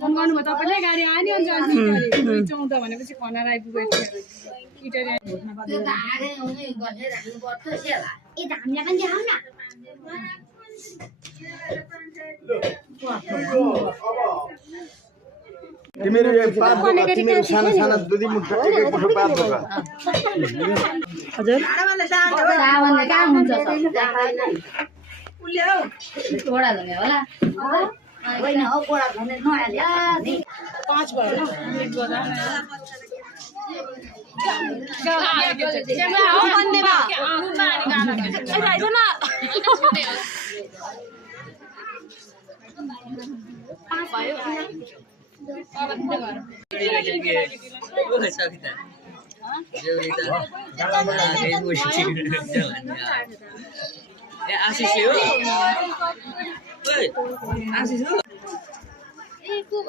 phone गर्नुभयो तपाईँले गाडी आयो नि अनि 14 भनेपछि खनार आइपुगेको थियो इटरी तिमीहरू तिमीहरू साना साना दुधी मुठा एकै मुठो पात बोका हजुर सावनले कहाँ हुन्छ उले हो गोडा धने होला होइन हो गोडा धने नआले 5 भयो एक गदा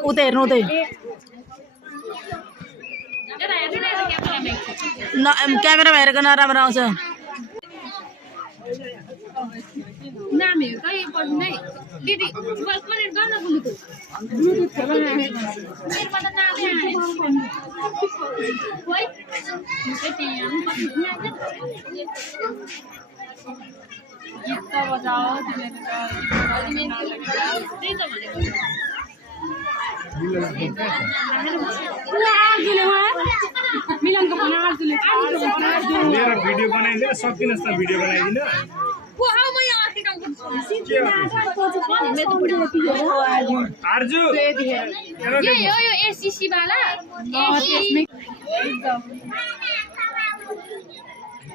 उता हेर्नु उतै क्यामेरामा हेरेको नराम्रो आउँछ नामहरू कहिले पढ्नु है दिदी कनेक्ट गर्न ब्लुटुथ मेरोमा त नामै आयो गीत त बजाओ त्यही त भनेको मिलनको फोन आर्जुले मेरो भिडियो बनाइदिन सक्दिनस् त भिडियो बनाइदिन आर्जु यो एसीसी वाला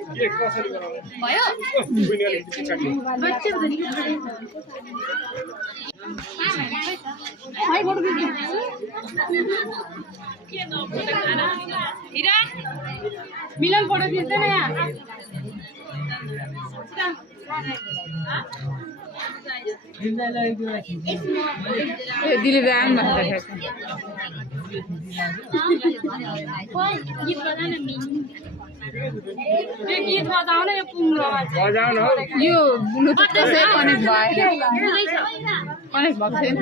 के कसरी बनाउने भयो मिलन फोटो खिच्दैन यहाँ दिली ब्याङ गीत बजाउन यो पुङ्रोमा यो ब्लुटुथ कनेक्ट भएको छैन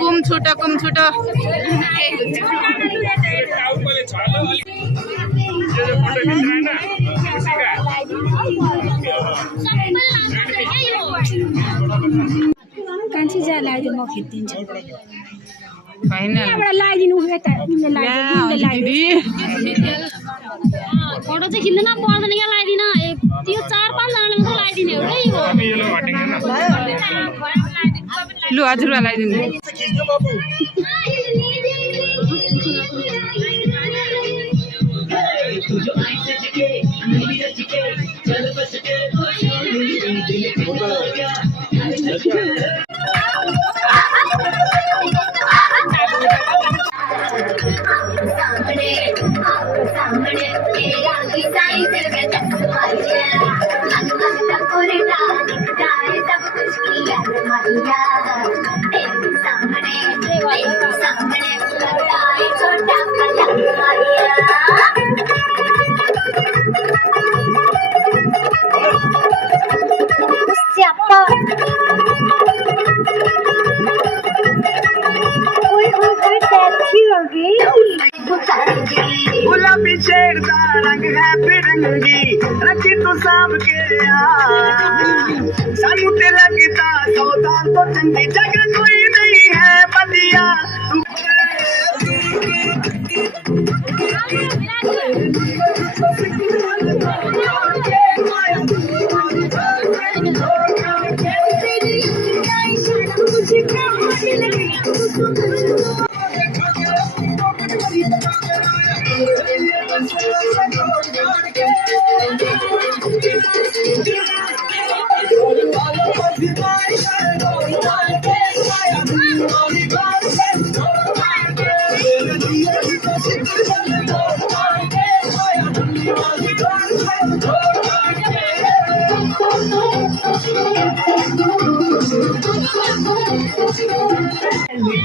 कुम छुटो कान्छी जा लगाइदिनु म खिचिदिन्छु हैन लगाइदिनु फोटो चाहिँ खिच्दैन पर्दैन क्या लगाइदिन त्यो 4-5 जनाले मात्रै लगाइदिने एउटै हो लु हजुरलाई लगाइदिनु गुलाबी शेर का रंग है फिरंगी रखी तो साम के सानू ते लगता सौदा तो चंगी जगह कोई नहीं है बलिया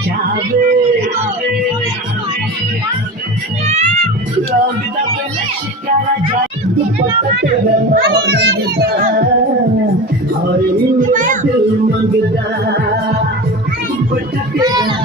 जावे लगदा पे लश्करा जा दुपट्टा तेरा मंगदा और मेरा दिल मंगदा दुपट्टा तेरा